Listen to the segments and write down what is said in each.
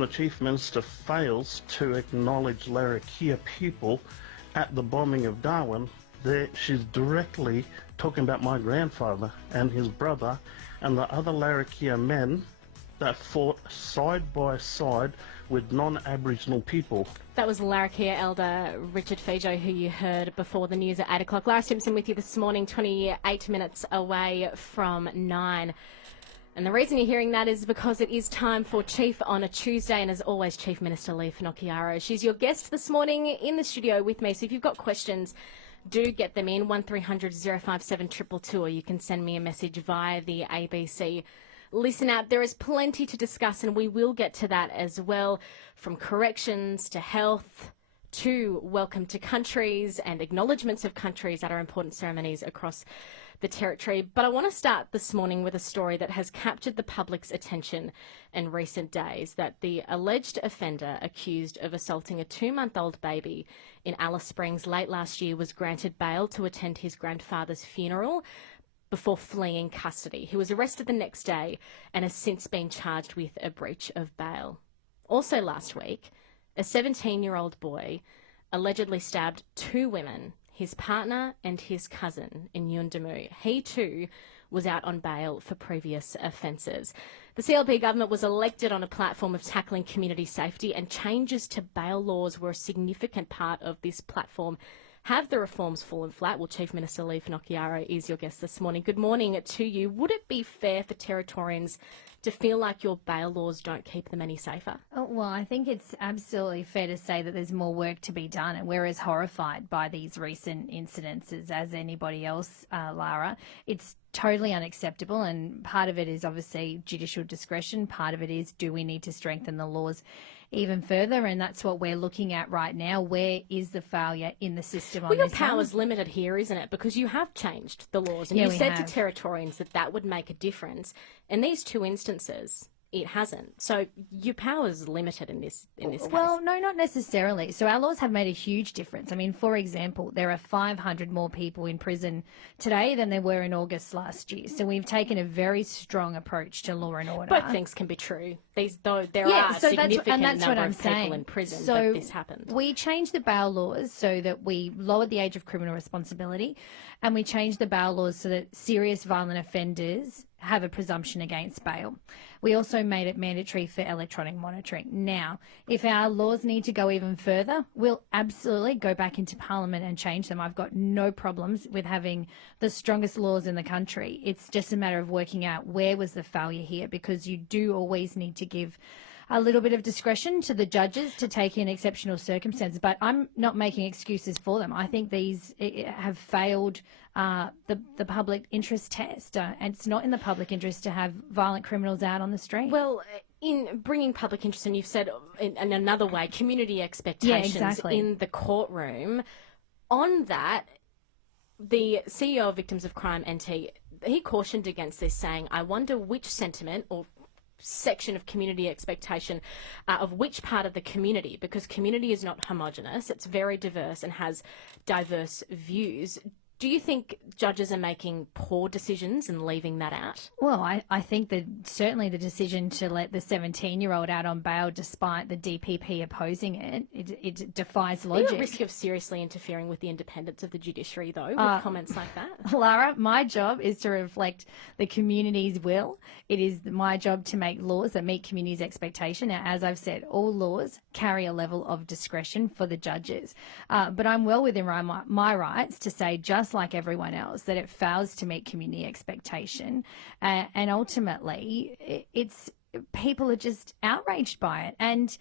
The Chief Minister fails to acknowledge Larrakia people at the bombing of Darwin. She's directly talking about my grandfather and his brother and the other Larrakia men that fought side by side with non-Aboriginal people. That was Larrakia Elder Richard Fijo, who you heard before the news at 8 o'clock. Lara Stimpson with you this morning, 28 minutes away from 9. And the reason you're hearing that is because it is time for Chief on a Tuesday, and as always, Chief Minister Finocchiaro. She's your guest this morning in the studio with me, so if you've got questions, do get them in, 1300 057 222, or you can send me a message via the ABC Listen app. There is plenty to discuss, and we will get to that as well, from corrections to health to welcome to countries and acknowledgements of countries at our important ceremonies across the territory. But I want to start this morning with a story that has captured the public's attention in recent days, that the alleged offender accused of assaulting a 2-month-old baby in Alice Springs late last year was granted bail to attend his grandfather's funeral before fleeing custody. He was arrested the next day and has since been charged with a breach of bail. Also last week, a 17-year-old boy allegedly stabbed 2 women, his partner and his cousin, in Yuendumu. He too was out on bail for previous offences. The CLP government was elected on a platform of tackling community safety, and changes to bail laws were a significant part of this platform. Have the reforms fallen flat? Well, Chief Minister Finocchiaro is your guest this morning. Good morning to you. Would it be fair for Territorians to feel like your bail laws don't keep them any safer? Oh, well, I think it's absolutely fair to say that there's more work to be done, and we're as horrified by these recent incidences as anybody else, Lara. It's totally unacceptable, and part of it is obviously judicial discretion. Part of it is, do we need to strengthen the laws even further? And that's what we're looking at right now. Where is the failure in the system on this? Well, your power's limited here, isn't it? Because you have changed the laws, and you said to Territorians that that would make a difference. In these 2 instances, it hasn't. So your power is limited in this case. Well, no, not necessarily. So our laws have made a huge difference. I mean, for example, there are 500 more people in prison today than there were in August last year. So we've taken a very strong approach to law and order. Both things can be true. There are significant number of people in prison that this happened. We changed the bail laws so that we lowered the age of criminal responsibility, and we changed the bail laws so that serious violent offenders have a presumption against bail. We also made it mandatory for electronic monitoring. Now, if our laws need to go even further, we'll absolutely go back into Parliament and change them. I've got no problems with having the strongest laws in the country. It's just a matter of working out where was the failure here, because you do always need to give a little bit of discretion to the judges to take in exceptional circumstances, but I'm not making excuses for them. I think these have failed the public interest test, and it's not in the public interest to have violent criminals out on the street. Well, in bringing public interest, and you've said in another way, community expectations in the courtroom. On that, the CEO of Victims of Crime, NT, he cautioned against this, saying, I wonder which sentiment or section of community expectation of which part of the community, because community is not homogenous, it's very diverse and has diverse views. Do you think judges are making poor decisions and leaving that out? Well, I think that certainly the decision to let the 17-year-old out on bail despite the DPP opposing it defies logic. Are you at risk of seriously interfering with the independence of the judiciary, though, with comments like that? Lara, my job is to reflect the community's will. It is my job to make laws that meet community's expectation. Now, as I've said, all laws carry a level of discretion for the judges. But I'm well within my rights to say, just like everyone else, that it fails to meet community expectation, and ultimately it's people are just outraged by it, and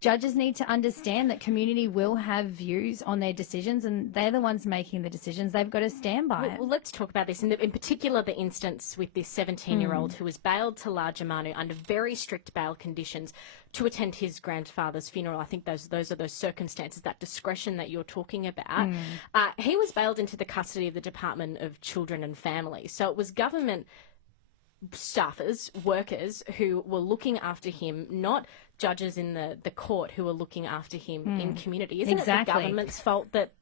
judges need to understand that community will have views on their decisions, and they're the ones making the decisions. They've got to stand by it. Well, let's talk about this. In particular, the instance with this 17-year-old who was bailed to La Germano under very strict bail conditions to attend his grandfather's funeral. I think those are those circumstances, that discretion that you're talking about. He was bailed into the custody of the Department of Children and Families. So it was government staffers, workers who were looking after him, not judges in the court who were looking after him in community. Isn't it the government's fault that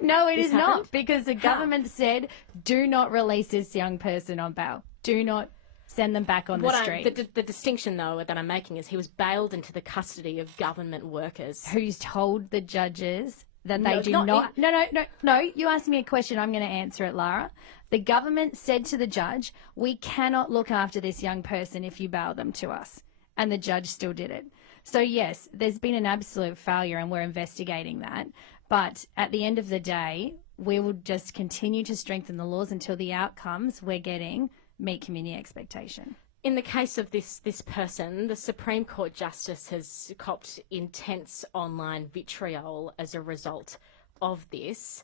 No, it is not, because the government said, do not release this young person on bail. Do not send them back on the street. The distinction, though, that I'm making is he was bailed into the custody of government workers. Who's told the judges that they do not... No, you asked me a question, I'm going to answer it, Lara. The government said to the judge, we cannot look after this young person if you bail them to us. And the judge still did it. So, yes, there's been an absolute failure and we're investigating that. But at the end of the day, we will just continue to strengthen the laws until the outcomes we're getting meet community expectation. In the case of this person, the Supreme Court Justice has copped intense online vitriol as a result of this.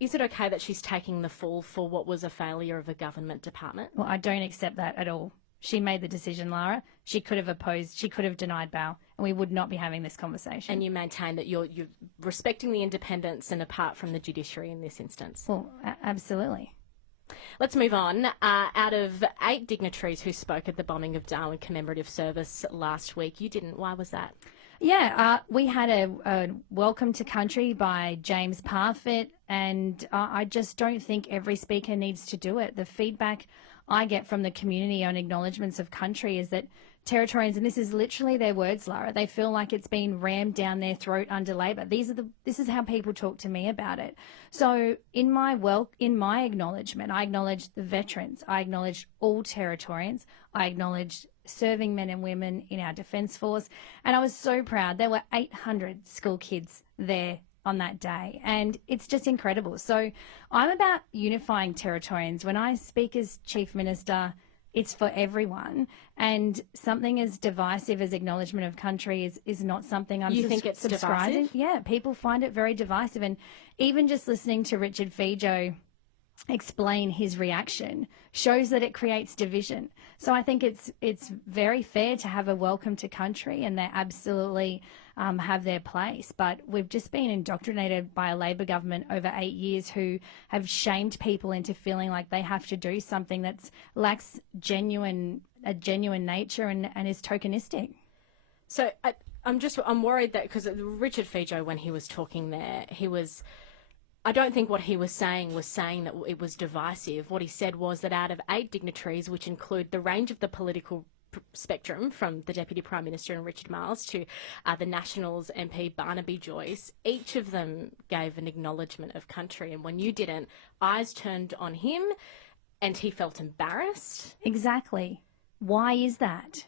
Is it okay that she's taking the fall for what was a failure of a government department? Well, I don't accept that at all. She made the decision, Lara. She could have opposed, she could have denied bail, and we would not be having this conversation. And you maintain that you're respecting the independence and apart from the judiciary in this instance? Well, absolutely. Let's move on. Out of 8 dignitaries who spoke at the bombing of Darwin commemorative service last week, you didn't. Why was that? Yeah, we had a welcome to country by James Parfitt, and I just don't think every speaker needs to do it. The feedback I get from the community on acknowledgements of country is that Territorians, and this is literally their words, Lara, they feel like it's been rammed down their throat under Labor. This is how people talk to me about it. So in my acknowledgement, I acknowledge the veterans, I acknowledge all Territorians, I acknowledge serving men and women in our Defence Force, and I was so proud. There were 800 school kids there on that day, and it's just incredible. So I'm about unifying Territorians. When I speak as Chief Minister, it's for everyone, and something as divisive as acknowledgement of country is not something I'm think it's subscribing. divisive? Yeah, people find it very divisive, and even just listening to Richard Fejo explain his reaction shows that it creates division. So I think it's very fair to have a welcome to country, and they absolutely have their place. But we've just been indoctrinated by a Labor government over 8 years who have shamed people into feeling like they have to do something that lacks a genuine nature and is tokenistic. So I'm worried that because Richard Fejo, when he was talking there, I don't think what he was saying that it was divisive. What he said was that out of 8 dignitaries, which include the range of the political spectrum from the Deputy Prime Minister and Richard Marles to the Nationals MP Barnaby Joyce, each of them gave an acknowledgement of country. And when you didn't, eyes turned on him and he felt embarrassed. Exactly. Why is that?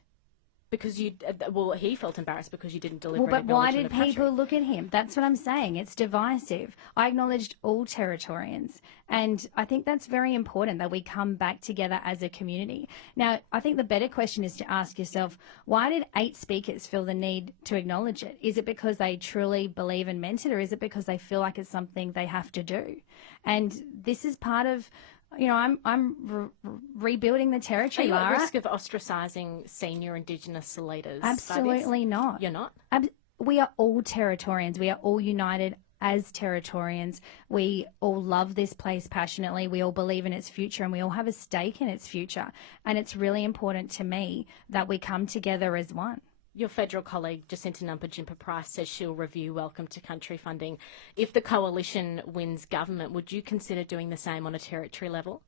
Because he felt embarrassed because you didn't deliver. Well, but why did people country. look at him? That's what I'm saying. It's divisive. I acknowledged all Territorians, and I think that's very important that we come back together as a community. Now, I think the better question is to ask yourself, why did 8 speakers feel the need to acknowledge it? Is it because they truly believe and meant it, or is it because they feel like it's something they have to do? And this is part of... You know, I'm rebuilding the territory, Lara. Are you at risk of ostracising senior Indigenous leaders? Absolutely not. You're not? We are all Territorians. We are all united as Territorians. We all love this place passionately. We all believe in its future and we all have a stake in its future. And it's really important to me that we come together as one. Your federal colleague, Jacinta Nampijinpa-Price, says she'll review Welcome to Country funding. If the coalition wins government, would you consider doing the same on a territory level?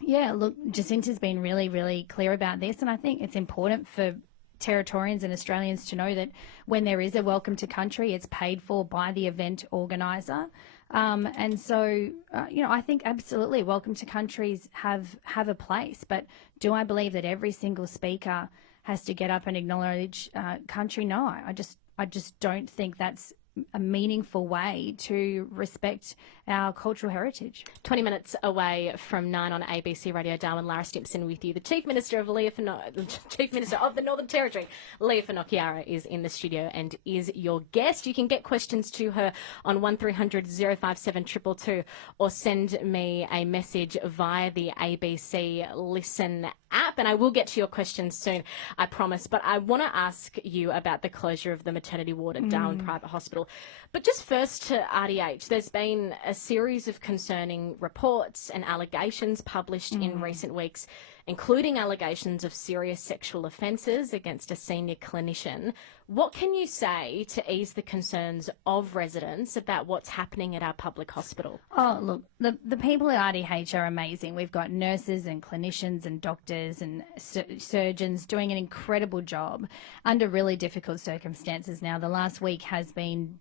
Yeah, look, Jacinta's been really, really clear about this, and I think it's important for Territorians and Australians to know that when there is a Welcome to Country, it's paid for by the event organiser. And so, you know, I think absolutely Welcome to Countries have a place, but do I believe that every single speaker has to get up and acknowledge country? No, I just don't think that's a meaningful way to respect our cultural heritage. 20 minutes away from 9 on ABC Radio Darwin, Lara Stimpson with you. The Chief Minister of the Northern Territory, Lara Finocchiaro, is in the studio and is your guest. You can get questions to her on 1300 057 222 or send me a message via the ABC Listen app, and I will get to your questions soon, I promise. But I want to ask you about the closure of the maternity ward at Darwin Private Hospital. But just first to RDH, there's been a series of concerning reports and allegations published in recent weeks, including allegations of serious sexual offences against a senior clinician. What can you say to ease the concerns of residents about what's happening at our public hospital? Oh, look, the people at RDH are amazing. We've got nurses and clinicians and doctors and surgeons doing an incredible job under really difficult circumstances. Now, the last week has been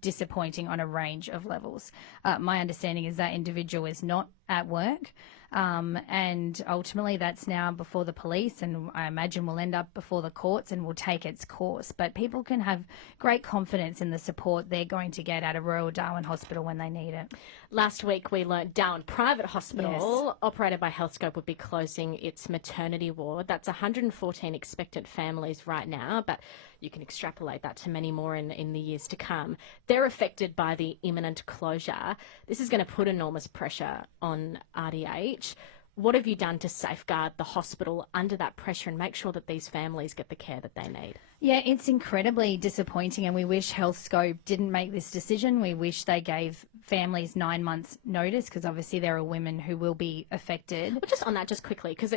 disappointing on a range of levels. My understanding is that individual is not at work. And ultimately that's now before the police, and I imagine will end up before the courts and will take its course. But people can have great confidence in the support they're going to get out of Royal Darwin Hospital when they need it. Last week we learnt Darwin Private Hospital, operated by Healthscope, would be closing its maternity ward. That's 114 expectant families right now, but you can extrapolate that to many more in the years to come. They're affected by the imminent closure. This is going to put enormous pressure on RDH. What have you done to safeguard the hospital under that pressure and make sure that these families get the care that they need? Yeah, it's incredibly disappointing, and we wish Healthscope didn't make this decision. We wish they gave families 9 months' notice, because obviously there are women who will be affected. Well, just on that, just quickly, because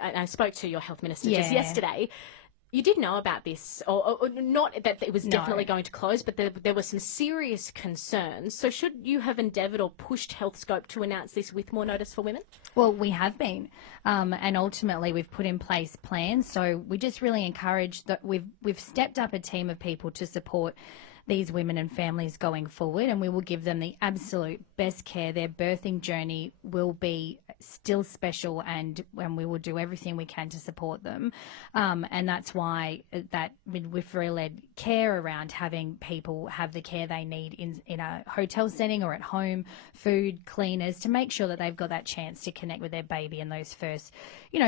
I spoke to your health minister just yesterday. You did know about this, or not that it was definitely going to close, but there were some serious concerns. So should you have endeavoured or pushed Healthscope to announce this with more notice for women? Well, we have been, and ultimately we've put in place plans. So we just really encourage that we've stepped up a team of people to support these women and families going forward, and we will give them the absolute best care. Their birthing journey will be still special, and we will do everything we can to support them. And that's why that midwifery-led care around having people have the care they need in a hotel setting or at home, food, cleaners, to make sure that they've got that chance to connect with their baby in those first,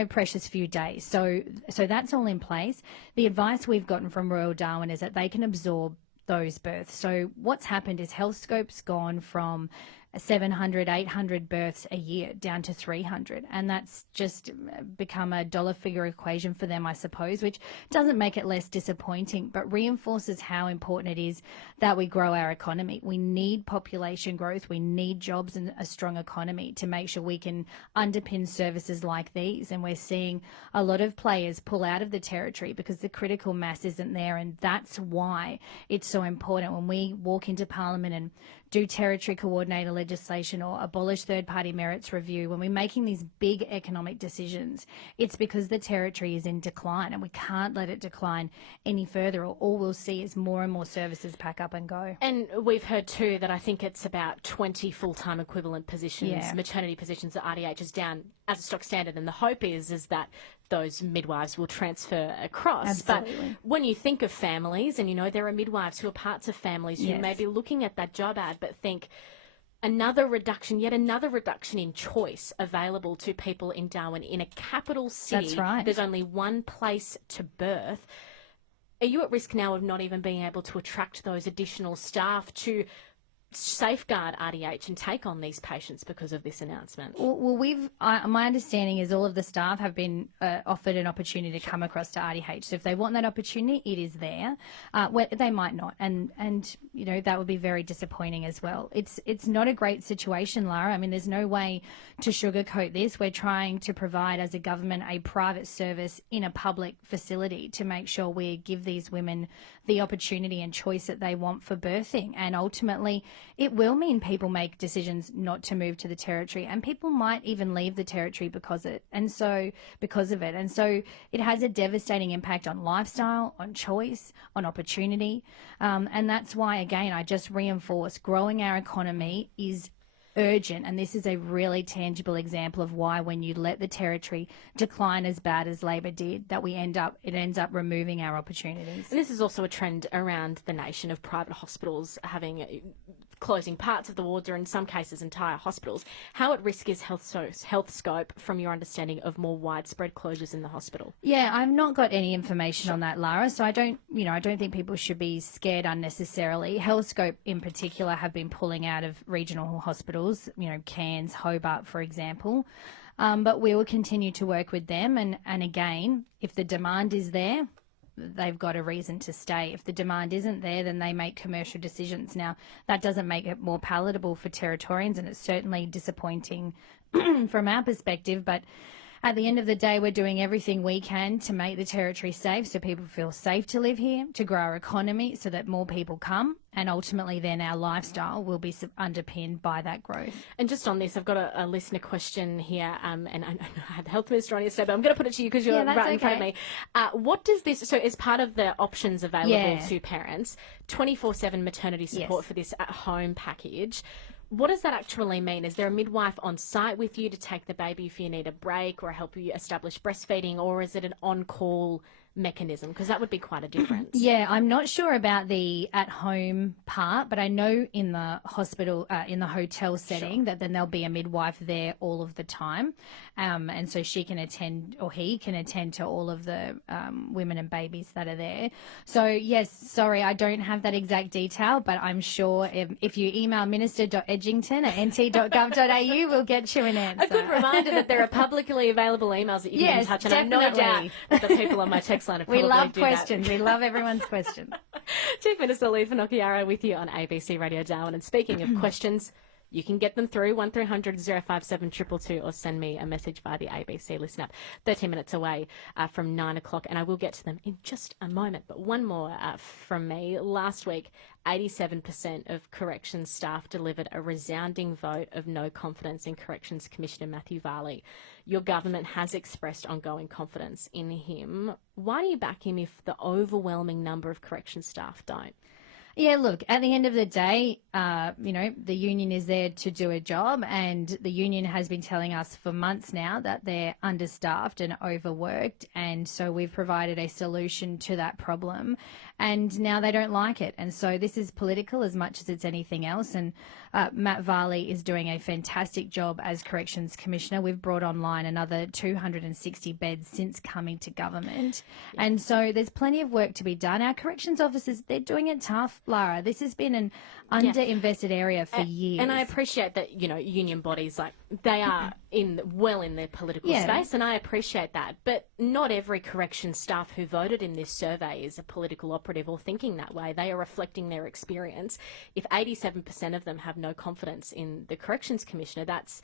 precious few days. So that's all in place. The advice we've gotten from Royal Darwin is that they can absorb those births. So what's happened is Healthscope's gone from 700, 800 births a year down to 300. And that's just become a dollar figure equation for them, I suppose, which doesn't make it less disappointing, but reinforces how important it is that we grow our economy. We need population growth. We need jobs and a strong economy to make sure we can underpin services like these. And we're seeing a lot of players pull out of the territory because the critical mass isn't there. And that's why it's so important when we walk into Parliament and do territory coordinator legislation or abolish third-party merits review, when we're making these big economic decisions, it's because the territory is in decline, and we can't let it decline any further, or all we'll see is more and more services pack up and go. And we've heard too that I think it's about 20 full-time equivalent positions, maternity positions that RDH is down as a stock standard, and the hope is that those midwives will transfer across. Absolutely. But when you think of families, and there are midwives who are parts of families who may be looking at that job ad but think yet another reduction in choice available to people in Darwin in a capital city. That's right. There's only one place to birth. Are you at risk now of not even being able to attract those additional staff to safeguard RDH and take on these patients because of this announcement? Well, my understanding is all of the staff have been offered an opportunity to come across to RDH. So if they want that opportunity, it is there. They might not, and that would be very disappointing as well. It's not a great situation, Lara. I mean, there's no way to sugarcoat this. We're trying to provide, as a government, a private service in a public facility to make sure we give these women the opportunity and choice that they want for birthing. And ultimately, it will mean people make decisions not to move to the territory, and people might even leave the territory because of it. And so it has a devastating impact on lifestyle, on choice, on opportunity. And that's why, again, I just reinforce growing our economy is urgent, and this is a really tangible example of why, when you let the territory decline as bad as Labor did, that it ends up removing our opportunities. And this is also a trend around the nation of private hospitals closing parts of the wards, or in some cases entire hospitals. How at risk is Healthscope, from your understanding, of more widespread closures in the hospital? Yeah, I've not got any information on that, Lara, so I don't think people should be scared unnecessarily. Healthscope in particular have been pulling out of regional hospitals, Cairns, Hobart, for example. But we will continue to work with them, and again, if the demand is there, they've got a reason to stay. If the demand isn't there, then they make commercial decisions. Now, that doesn't make it more palatable for Territorians, and it's certainly disappointing from our perspective, but At the end of the day, we're doing everything we can to make the territory safe so people feel safe to live here, to grow our economy so that more people come, and ultimately then our lifestyle will be underpinned by that growth. And just on this, I've got a listener question here, and I had the Health Minister on yesterday, but I'm going to put it to you because you're right in front of me. What does this, so as part of the options available to parents, 24/7 maternity support for this at-home package, what does that actually mean? Is there a midwife on site with you to take the baby if you need a break or help you establish breastfeeding, or is it an on-call mechanism? Because that would be quite a difference. Yeah, I'm not sure about the at-home part, but I know in the hospital, in the hotel setting, that then there'll be a midwife there all of the time. And so she can attend, or he can attend to all of the women and babies that are there. So, yes, sorry, I don't have that exact detail, but I'm sure if you email minister.edgington@nt.gov.au, we'll get you an answer. A good reminder that there are publicly available emails that you can get in touch, and definitely. I have no doubt that the people on my text line have We probably love do questions. that. We love everyone's questions. Chief Minister Finocchiaro with you on ABC Radio Darwin. And speaking of questions, you can get them through 1300 057 222 or send me a message via the ABC Listen app. 13 minutes away from 9 o'clock, and I will get to them in just a moment. But one more from me. Last week, 87% of corrections staff delivered a resounding vote of no confidence in Corrections Commissioner Matthew Varley. Your government has expressed ongoing confidence in him. Why do you back him if the overwhelming number of corrections staff don't? Yeah, look, at the end of the day, the union is there to do a job, and the union has been telling us for months now that they're understaffed and overworked, and so we've provided a solution to that problem, and now they don't like it. And so this is political as much as it's anything else, and Matt Varley is doing a fantastic job as Corrections Commissioner. We've brought online another 260 beds since coming to government, and so there's plenty of work to be done. Our corrections officers, they're doing it tough, Lara. This has been an underinvested area for years. And I appreciate that, union bodies, they are in their political space, and I appreciate that. But not every corrections staff who voted in this survey is a political operative or thinking that way. They are reflecting their experience. If 87% of them have no confidence in the Corrections Commissioner, that's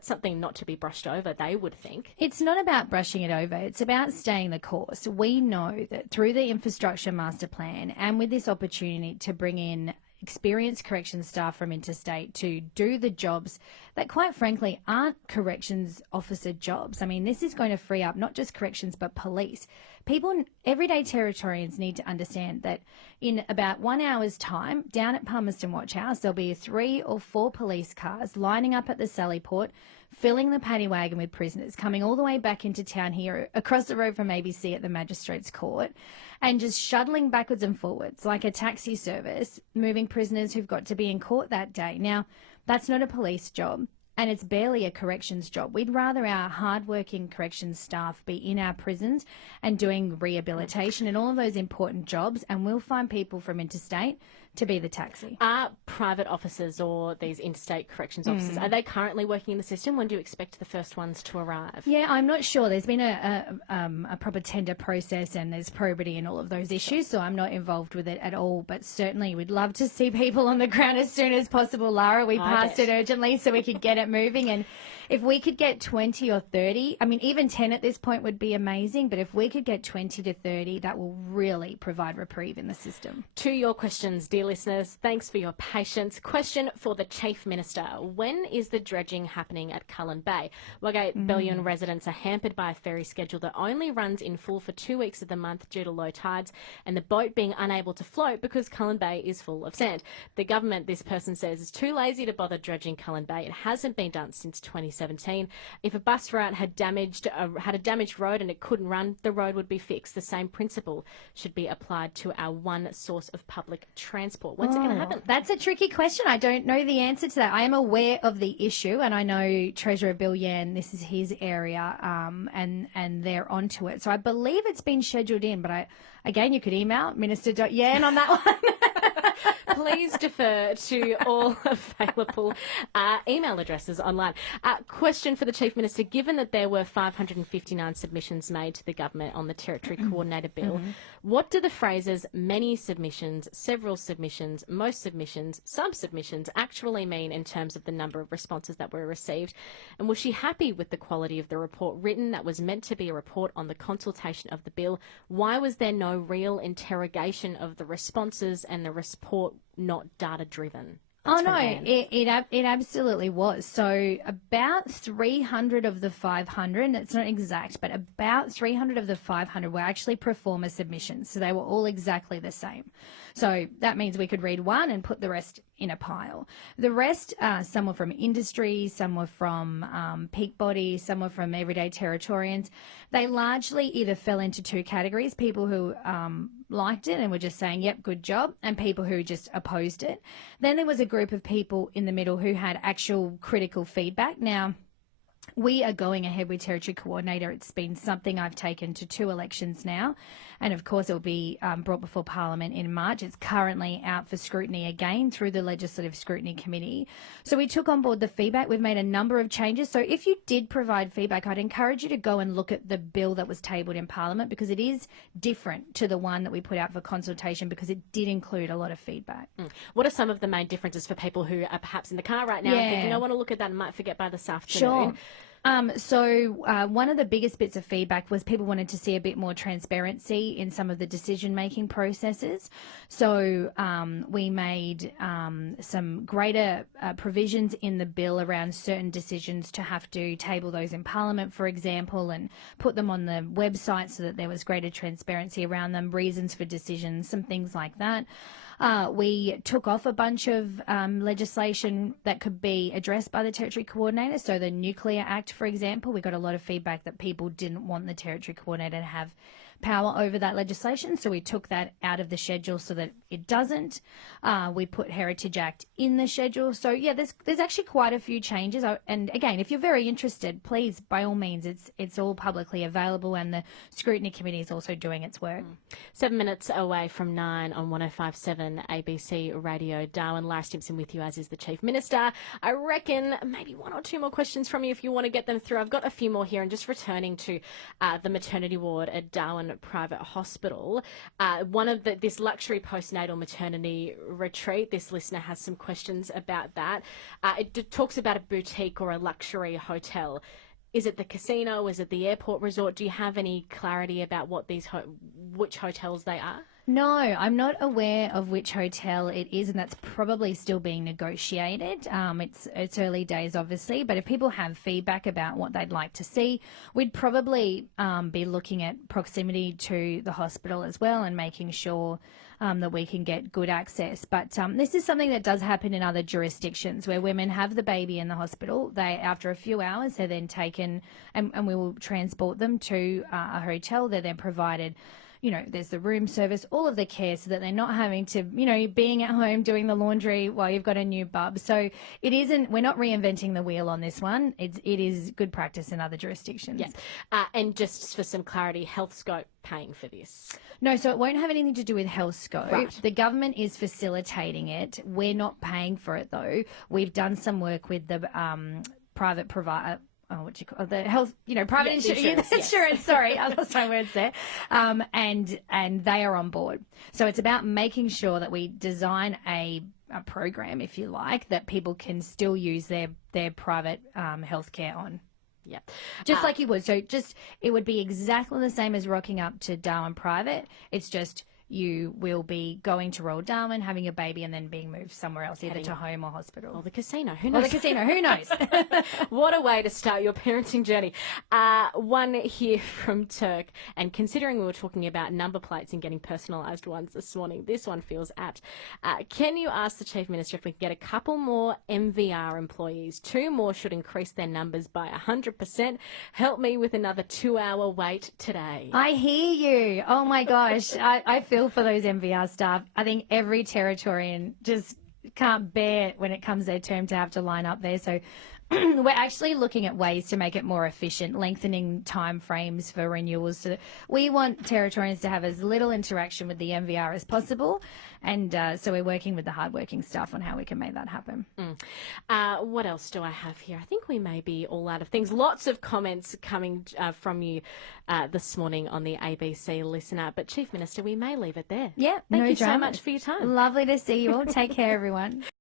something not to be brushed over, they would think. It's not about brushing it over. It's about staying the course. We know that through the Infrastructure Master Plan and with this opportunity to bring in experienced corrections staff from interstate to do the jobs that, quite frankly, aren't corrections officer jobs. I mean, this is going to free up not just corrections but police. People, everyday Territorians, need to understand that in about 1 hour's time, down at Palmerston Watch House, there'll be 3 or 4 police cars lining up at the Sally Port, filling the paddy wagon with prisoners, coming all the way back into town here, across the road from ABC at the Magistrates Court, and just shuttling backwards and forwards like a taxi service, moving prisoners who've got to be in court that day. Now, that's not a police job, and it's barely a corrections job. We'd rather our hard-working corrections staff be in our prisons and doing rehabilitation and all of those important jobs, and we'll find people from interstate to be the taxi. Are private officers or these interstate corrections officers, are they currently working in the system? When do you expect the first ones to arrive? Yeah, I'm not sure. There's been a proper tender process, and there's probity in all of those issues, so I'm not involved with it at all. But certainly we'd love to see people on the ground as soon as possible, Lara. We passed it urgently so we could get it moving. And if we could get 20 or 30, I mean, even 10 at this point would be amazing, but if we could get 20 to 30, that will really provide reprieve in the system. To your questions, dear listeners, thanks for your patience. Question for the Chief Minister. When is the dredging happening at Cullen Bay? Wagate Bellion residents are hampered by a ferry schedule that only runs in full for 2 weeks of the month due to low tides, and the boat being unable to float because Cullen Bay is full of sand. The government, this person says, is too lazy to bother dredging Cullen Bay. It hasn't been done since 2017. If a bus route had a damaged road and it couldn't run, the road would be fixed. The same principle should be applied to our one source of public transport. When's it going to happen? That's a tricky question. I don't know the answer to that. I am aware of the issue, and I know Treasurer Bill Yan, this is his area, and they're onto it. So I believe it's been scheduled in, but again, you could email Minister.Yan on that one. please defer to all available email addresses online. Question for the Chief Minister. Given that there were 559 submissions made to the government on the Territory Coordinator Bill, what do the phrases many submissions, several submissions, most submissions, some submissions actually mean in terms of the number of responses that were received? And was she happy with the quality of the report written that was meant to be a report on the consultation of the bill? Why was there no real interrogation of the responses and the report not data-driven? Oh, no, it absolutely was. So about 300 of the 500, it's not exact, but about 300 of the 500 were actually pro forma submissions. So they were all exactly the same. So that means we could read one and put the rest in a pile. The rest, some were from industry, some were from peak bodies, some were from everyday Territorians. They largely either fell into two categories: people who liked it and were just saying, yep, good job, and people who just opposed it. Then there was a group of people in the middle who had actual critical feedback. Now, we are going ahead with Territory Coordinator. It's been something I've taken to 2 elections now. And of course, it will be brought before Parliament in March. It's currently out for scrutiny again through the Legislative Scrutiny Committee. So we took on board the feedback. We've made a number of changes. So if you did provide feedback, I'd encourage you to go and look at the bill that was tabled in Parliament, because it is different to the one that we put out for consultation, because it did include a lot of feedback. What are some of the main differences for people who are perhaps in the car right now and thinking, I want to look at that and might forget by this afternoon? Sure. One of the biggest bits of feedback was people wanted to see a bit more transparency in some of the decision-making processes. So we made some greater provisions in the bill around certain decisions to have to table those in Parliament, for example, and put them on the website so that there was greater transparency around them, reasons for decisions, some things like that. We took off a bunch of legislation that could be addressed by the Territory Coordinator. So the Nuclear Act, for example, we got a lot of feedback that people didn't want the Territory Coordinator to have power over that legislation. So we took that out of the schedule so that it doesn't. We put Heritage Act in the schedule. So yeah, there's actually quite a few changes. And again, if you're very interested, please, by all means, it's all publicly available, and the Scrutiny Committee is also doing its work. 7 minutes away from 9 on 105.7 ABC Radio Darwin. Lara Stimpson with you, as is the Chief Minister. I reckon maybe 1 or 2 more questions from you if you want to get them through. I've got a few more here, and just returning to the maternity ward at Darwin Private Hospital. This luxury postnatal maternity retreat, this listener has some questions about that. It talks about a boutique or a luxury hotel. Is it the casino? Is it the airport resort? Do you have any clarity about what which hotels they are? No, I'm not aware of which hotel it is, and that's probably still being negotiated. It's early days, obviously, but if people have feedback about what they'd like to see, we'd probably be looking at proximity to the hospital as well, and making sure that we can get good access. But this is something that does happen in other jurisdictions where women have the baby in the hospital. After a few hours, they're then taken, and we will transport them to a hotel. They're then provided, there's the room service, all of the care, so that they're not having to, being at home doing the laundry while you've got a new bub. So we're not reinventing the wheel on this one. It is good practice in other jurisdictions. Yeah. And just for some clarity, HealthScope paying for this? No, so it won't have anything to do with HealthScope. Right. The government is facilitating it. We're not paying for it, though. We've done some work with the private provider. The health, private insurance. Insurance. Sorry, I lost my words there. And they are on board. So it's about making sure that we design a program, if you like, that people can still use their private healthcare on. Yeah. Just like you would. So it would be exactly the same as rocking up to Darwin Private. It's just you will be going to Royal Darwin, having a baby, and then being moved somewhere else, either to home or hospital. Or the casino. Who knows? Who knows? What a way to start your parenting journey. One here from Turk, and considering we were talking about number plates and getting personalised ones this morning, this one feels apt. Can you ask the Chief Minister if we can get a couple more MVR employees? 2 more should increase their numbers by 100%. Help me with another 2-hour wait today. I hear you. Oh my gosh. I feel for those MVR staff. I think every Territorian just can't bear when it comes their turn to have to line up there. So We're actually looking at ways to make it more efficient, lengthening time frames for renewals. So we want Territorians to have as little interaction with the MVR as possible, and so we're working with the hardworking staff on how we can make that happen. What else do I have here? I think we may be all out of things. Lots of comments coming from you this morning on the ABC Listener, but Chief Minister, we may leave it there. Yeah, Thank no you so dramas. much for your time. Lovely to see you all. Take care, everyone.